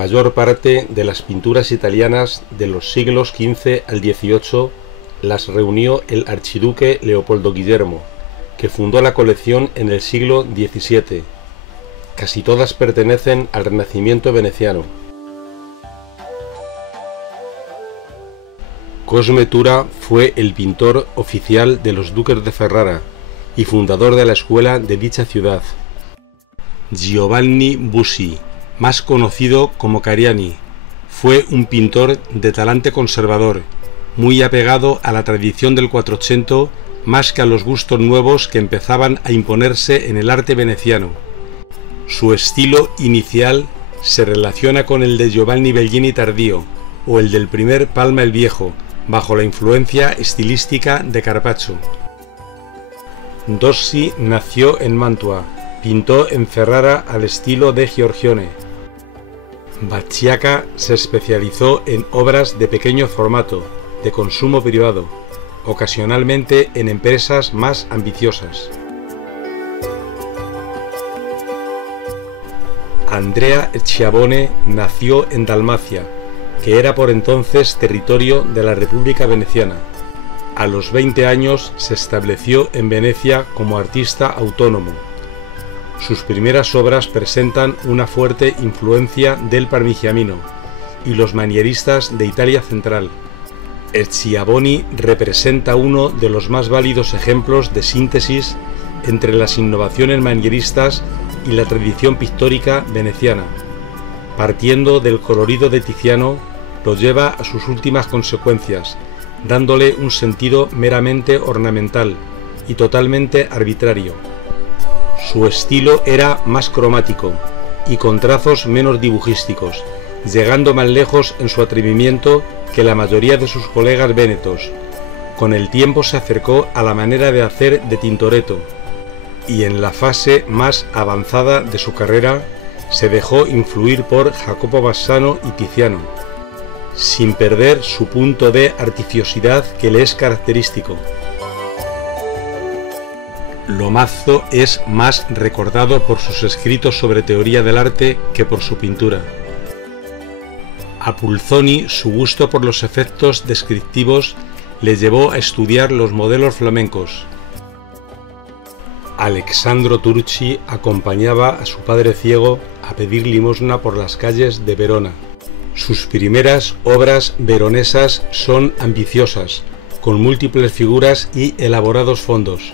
mayor parte de las pinturas italianas de los siglos XV al XVIII las reunió el archiduque Leopoldo Guillermo, que fundó la colección en el siglo XVII. Casi todas pertenecen al Renacimiento veneciano. Cosme Tura fue el pintor oficial de los duques de Ferrara y fundador de la escuela de dicha ciudad. Giovanni Busi, más conocido como Cariani, fue un pintor de talante conservador, muy apegado a la tradición del Quattrocento más que a los gustos nuevos que empezaban a imponerse en el arte veneciano. Su estilo inicial se relaciona con el de Giovanni Bellini tardío o el del primer Palma el Viejo, bajo la influencia estilística de Carpaccio. Dossi nació en Mantua, pintó en Ferrara al estilo de Giorgione. Bacciaca se especializó en obras de pequeño formato, de consumo privado, ocasionalmente en empresas más ambiciosas. Andrea Schiavone nació en Dalmacia, que era por entonces territorio de la República Veneciana. A los 20 años se estableció en Venecia como artista autónomo. Sus primeras obras presentan una fuerte influencia del Parmigianino y los manieristas de Italia central. Schiavone representa uno de los más válidos ejemplos de síntesis entre las innovaciones manieristas y la tradición pictórica veneciana. Partiendo del colorido de Tiziano, lo lleva a sus últimas consecuencias, dándole un sentido meramente ornamental y totalmente arbitrario. Su estilo era más cromático y con trazos menos dibujísticos, llegando más lejos en su atrevimiento que la mayoría de sus colegas vénetos. Con el tiempo se acercó a la manera de hacer de Tintoretto y en la fase más avanzada de su carrera se dejó influir por Jacopo Bassano y Tiziano, sin perder su punto de artificiosidad que le es característico. Lomazzo es más recordado por sus escritos sobre teoría del arte que por su pintura. A Pulzoni su gusto por los efectos descriptivos le llevó a estudiar los modelos flamencos. Alessandro Turchi acompañaba a su padre ciego a pedir limosna por las calles de Verona. Sus primeras obras veronesas son ambiciosas, con múltiples figuras y elaborados fondos.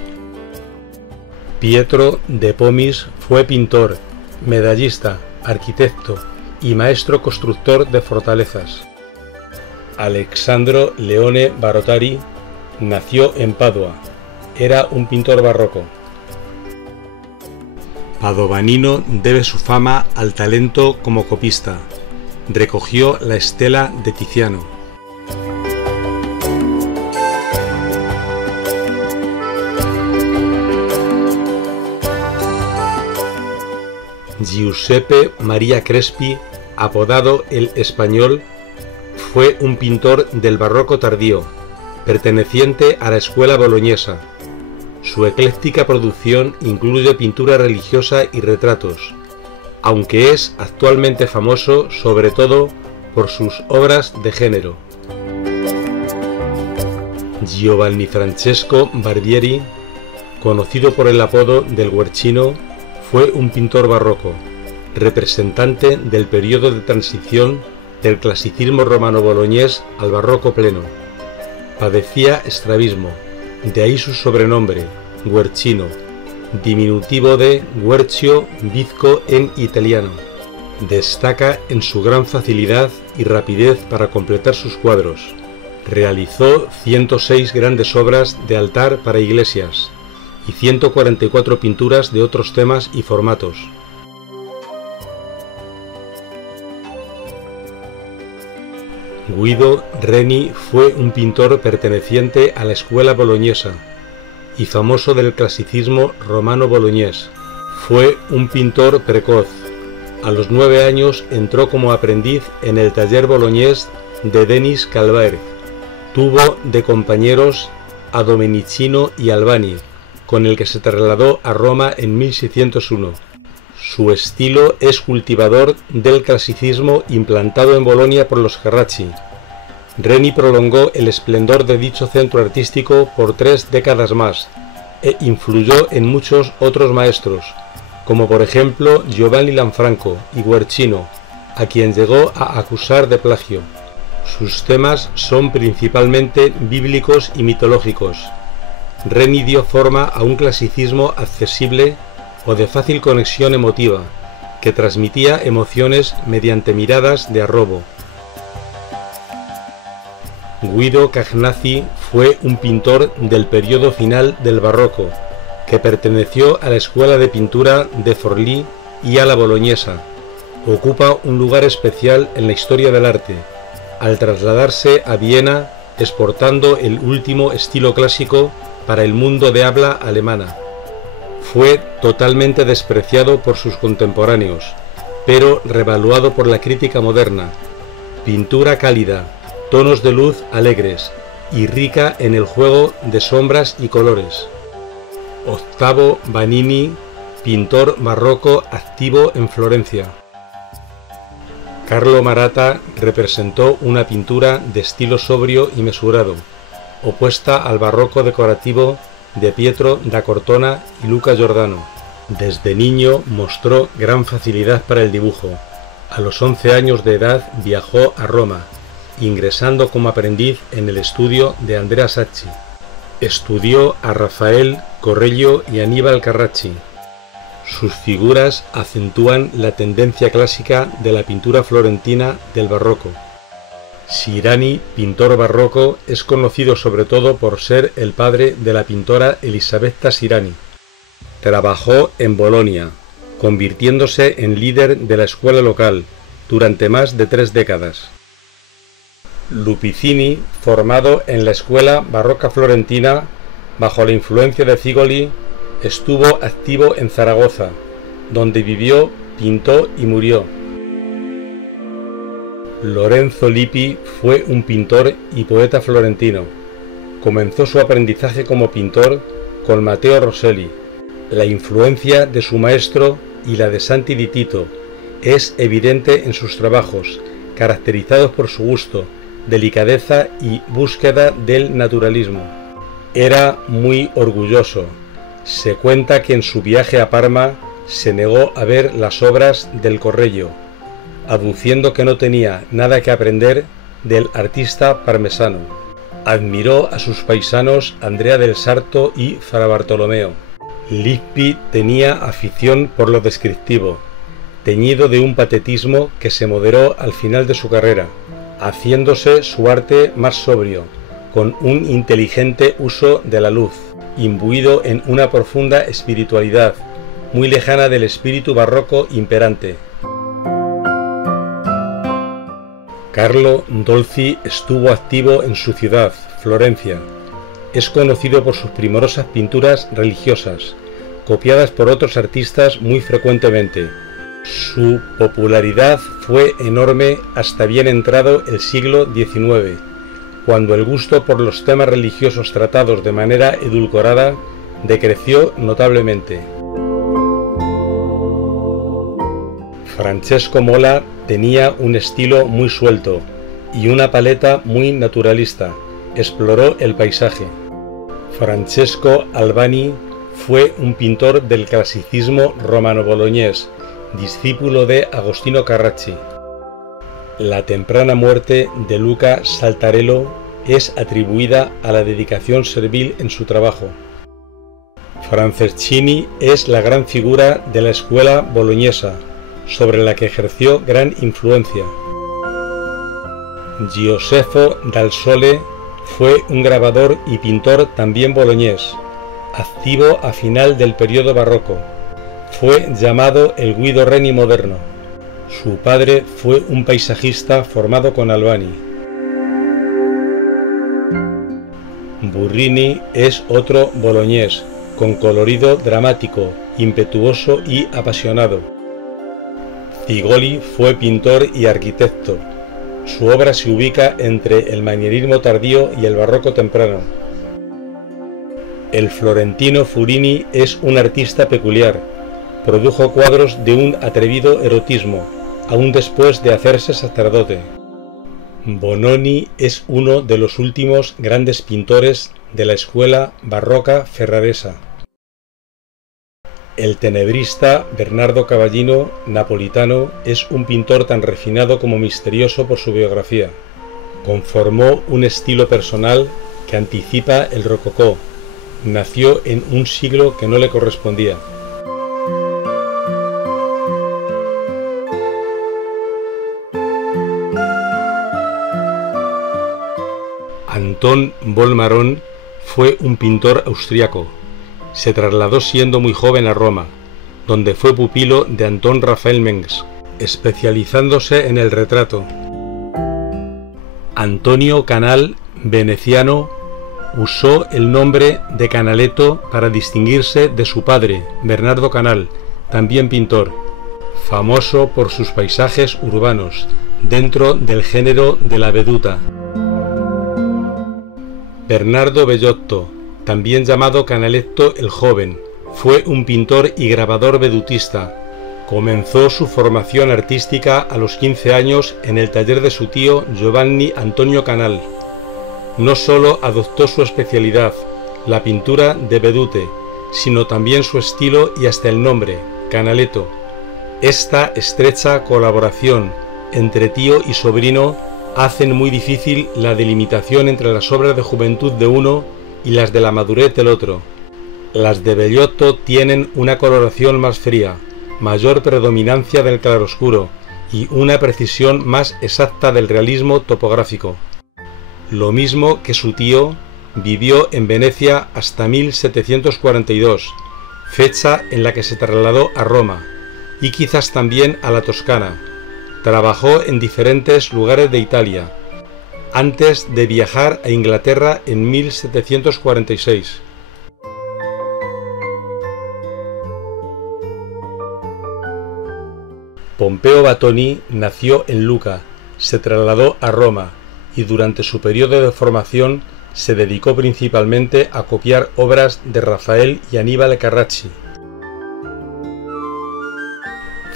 Pietro de Pomis fue pintor, medallista, arquitecto y maestro constructor de fortalezas. Alessandro Leone Barotari nació en Padua. Era un pintor barroco. Padovanino debe su fama al talento como copista. Recogió la estela de Tiziano. Giuseppe Maria Crespi, apodado el Español, fue un pintor del barroco tardío, perteneciente a la escuela boloñesa. Su ecléctica producción incluye pintura religiosa y retratos, aunque es actualmente famoso sobre todo por sus obras de género. Giovanni Francesco Barbieri, conocido por el apodo del Guercino, fue un pintor barroco, representante del periodo de transición del clasicismo romano boloñés al barroco pleno. Padecía estrabismo, de ahí su sobrenombre, Guercino, diminutivo de Guercio, bizco en italiano. Destaca en su gran facilidad y rapidez para completar sus cuadros. Realizó 106 grandes obras de altar para iglesias y 144 pinturas de otros temas y formatos. Guido Reni fue un pintor perteneciente a la escuela boloñesa y famoso del clasicismo romano boloñés. Fue un pintor precoz. A los 9 años entró como aprendiz en el taller boloñés de Denis Calvaire. Tuvo de compañeros a Domenichino y Albani, con el que se trasladó a Roma en 1601. Su estilo es cultivador del clasicismo implantado en Bolonia por los Carracci. Reni prolongó el esplendor de dicho centro artístico por 3 décadas más e influyó en muchos otros maestros, como por ejemplo Giovanni Lanfranco y Guercino, a quien llegó a acusar de plagio. Sus temas son principalmente bíblicos y mitológicos. Reni dio forma a un clasicismo accesible o de fácil conexión emotiva, que transmitía emociones mediante miradas de arrobo. Guido Cagnazzi fue un pintor del periodo final del barroco, que perteneció a la escuela de pintura de Forlì y a la boloñesa. Ocupa un lugar especial en la historia del arte, al trasladarse a Viena exportando el último estilo clásico para el mundo de habla alemana. Fue totalmente despreciado por sus contemporáneos, pero revaluado por la crítica moderna. Pintura cálida, tonos de luz alegres y rica en el juego de sombras y colores. Ottavo Vanini, pintor barroco activo en Florencia. Carlo Maratta representó una pintura de estilo sobrio y mesurado, opuesta al barroco decorativo de Pietro da Cortona y Luca Giordano. Desde niño mostró gran facilidad para el dibujo. A los 11 años de edad viajó a Roma, ingresando como aprendiz en el estudio de Andrea Sacchi. Estudió a Rafael, Correggio y Aníbal Carracci. Sus figuras acentúan la tendencia clásica de la pintura florentina del barroco. Sirani, pintor barroco, es conocido sobre todo por ser el padre de la pintora Elisabetta Sirani. Trabajó en Bolonia, convirtiéndose en líder de la escuela local durante más de 3 décadas. Lupicini, formado en la escuela barroca florentina bajo la influencia de Zigoli, estuvo activo en Zaragoza, donde vivió, pintó y murió. Lorenzo Lippi fue un pintor y poeta florentino. Comenzó su aprendizaje como pintor con Matteo Rosselli. La influencia de su maestro y la de Santi di Tito es evidente en sus trabajos, caracterizados por su gusto, delicadeza y búsqueda del naturalismo. Era muy orgulloso. Se cuenta que en su viaje a Parma se negó a ver las obras del Correggio, aduciendo que no tenía nada que aprender del artista parmesano. Admiró a sus paisanos Andrea del Sarto y Fra Bartolomeo. Lippi tenía afición por lo descriptivo, teñido de un patetismo que se moderó al final de su carrera, haciéndose su arte más sobrio, con un inteligente uso de la luz, imbuido en una profunda espiritualidad, muy lejana del espíritu barroco imperante. Carlo Dolci estuvo activo en su ciudad, Florencia. Es conocido por sus primorosas pinturas religiosas, copiadas por otros artistas muy frecuentemente. Su popularidad fue enorme hasta bien entrado el siglo XIX, cuando el gusto por los temas religiosos tratados de manera edulcorada decreció notablemente. Francesco Mola tenía un estilo muy suelto y una paleta muy naturalista. Exploró el paisaje. Francesco Albani fue un pintor del clasicismo romano-boloñés, discípulo de Agostino Carracci. La temprana muerte de Luca Saltarello es atribuida a la dedicación servil en su trabajo. Franceschini es la gran figura de la escuela boloñesa, sobre la que ejerció gran influencia. Giosefo dal Sole fue un grabador y pintor también boloñés, activo a final del periodo barroco. Fue llamado el Guido Reni moderno. Su padre fue un paisajista formado con Albani. Burrini es otro boloñés, con colorido dramático, impetuoso y apasionado. Zigoli fue pintor y arquitecto. Su obra se ubica entre el manierismo tardío y el barroco temprano. El florentino Furini es un artista peculiar, produjo cuadros de un atrevido erotismo, aún después de hacerse sacerdote. Bononi es uno de los últimos grandes pintores de la escuela barroca ferraresa. El tenebrista Bernardo Cavallino, napolitano, es un pintor tan refinado como misterioso por su biografía. Conformó un estilo personal que anticipa el rococó. Nació en un siglo que no le correspondía. Anton Boll-Marón fue un pintor austriaco. Se trasladó siendo muy joven a Roma, donde fue pupilo de Anton Raphael Mengs, especializándose en el retrato. Antonio Canal, veneciano, usó el nombre de Canaletto para distinguirse de su padre, Bernardo Canal, también pintor, famoso por sus paisajes urbanos, dentro del género de la veduta. Bernardo Bellotto, también llamado Canaletto el Joven, fue un pintor y grabador vedutista. Comenzó su formación artística a los 15 años en el taller de su tío Giovanni Antonio Canal. No solo adoptó su especialidad, la pintura de vedute, sino también su estilo y hasta el nombre, Canaletto. Esta estrecha colaboración entre tío y sobrino hacen muy difícil la delimitación entre las obras de juventud de uno y las de la madurez del otro. Las de Bellotto tienen una coloración más fría, mayor predominancia del claroscuro y una precisión más exacta del realismo topográfico. Lo mismo que su tío, vivió en Venecia hasta 1742, fecha en la que se trasladó a Roma, y quizás también a la Toscana. Trabajó en diferentes lugares de Italia, antes de viajar a Inglaterra en 1746. Pompeo Batoni nació en Lucca, se trasladó a Roma y durante su periodo de formación se dedicó principalmente a copiar obras de Rafael y Aníbal Carracci.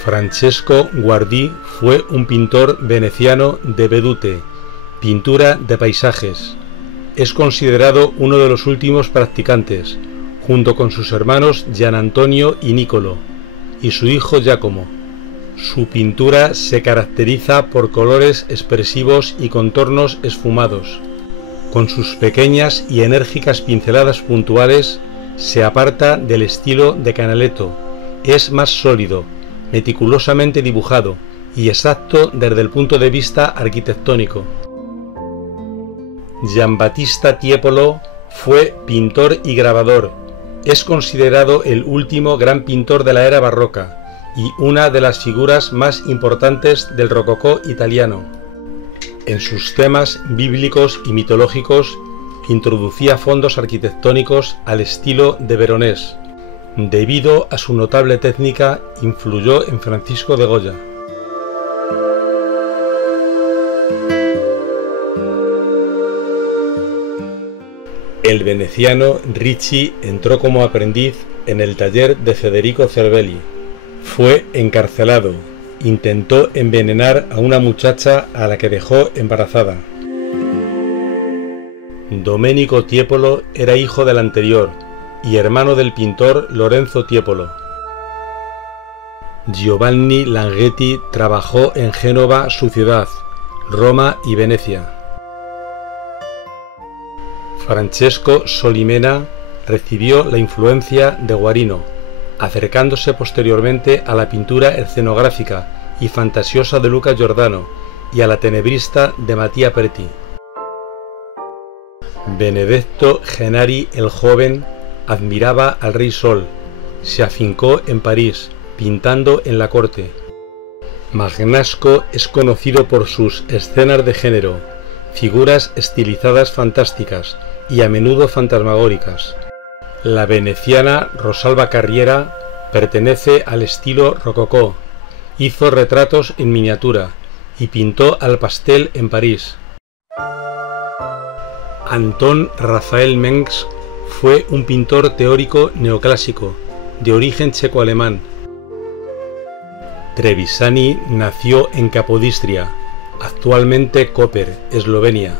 Francesco Guardi fue un pintor veneciano de vedute, pintura de paisajes. Es considerado uno de los últimos practicantes, junto con sus hermanos Gian Antonio y Niccolò, y su hijo Giacomo. Su pintura se caracteriza por colores expresivos y contornos esfumados. Con sus pequeñas y enérgicas pinceladas puntuales, se aparta del estilo de Canaletto. Es más sólido, meticulosamente dibujado y exacto desde el punto de vista arquitectónico. Giambattista Tiepolo fue pintor y grabador. Es considerado el último gran pintor de la era barroca y una de las figuras más importantes del rococó italiano. En sus temas bíblicos y mitológicos introducía fondos arquitectónicos al estilo de Veronés. Debido a su notable técnica, influyó en Francisco de Goya. El veneciano Ricci entró como aprendiz en el taller de Federico Cervelli. Fue encarcelado. Intentó envenenar a una muchacha a la que dejó embarazada. Domenico Tiepolo era hijo del anterior y hermano del pintor Lorenzo Tiepolo. Giovanni Langhetti trabajó en Génova, su ciudad, Roma y Venecia. Francesco Solimena recibió la influencia de Guarino, acercándose posteriormente a la pintura escenográfica y fantasiosa de Luca Giordano y a la tenebrista de Mattia Preti. Benedetto Genari el Joven admiraba al Rey Sol, se afincó en París, pintando en la corte. Magnasco es conocido por sus escenas de género, figuras estilizadas fantásticas y a menudo fantasmagóricas. La veneciana Rosalba Carriera pertenece al estilo rococó, hizo retratos en miniatura y pintó al pastel en París. Anton Raphael Mengs fue un pintor teórico neoclásico, de origen checo-alemán. Trevisani nació en Capodistria, actualmente Koper, Eslovenia.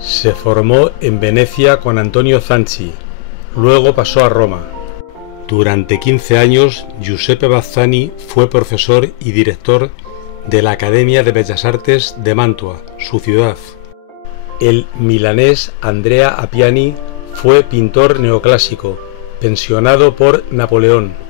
Se formó en Venecia con Antonio Zanchi, luego pasó a Roma. Durante 15 años, Giuseppe Bazzani fue profesor y director de la Academia de Bellas Artes de Mantua, su ciudad. El milanés Andrea Appiani fue pintor neoclásico, pensionado por Napoleón.